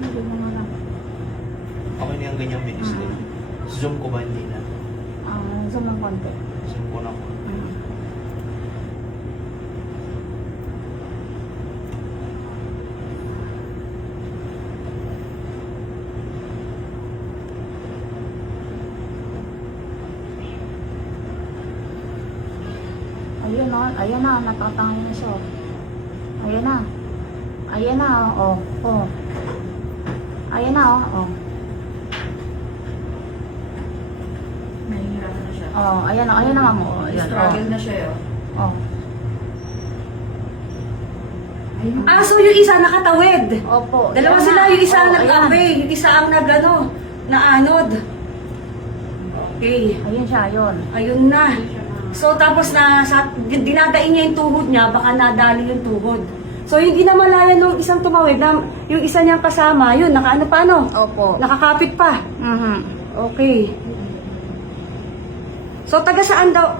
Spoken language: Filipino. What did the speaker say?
Sige na nga lang. Okay na yung ganyang bilis din. Zoom ko ba hindi na? Zoom ng konti. Zoom ko na po. Ayan na, natatangay na siya. Ayan na. Ayan na, oh. Ayan na, oh. Nahihirapan na siya. Oh, ayan na ma'am. Oh, ayan. Struggle na siya, Oh. Ah, so yung isa nakatawid. Opo. Dalawa Ayan sila, na. yung isa ang Oh, nag-away, yung isa ang naanod. Okay. Ayan siya, yun. Ayun na. So tapos dinadaing niya yung tuhod niya, baka nadali yung tuhod. So hindi na malaya nung isang tumawid, na yung isa niyang kasama, yun, nakaano pa ano? Opo. Nakakapit pa. Mhm. Okay. So taga saan daw?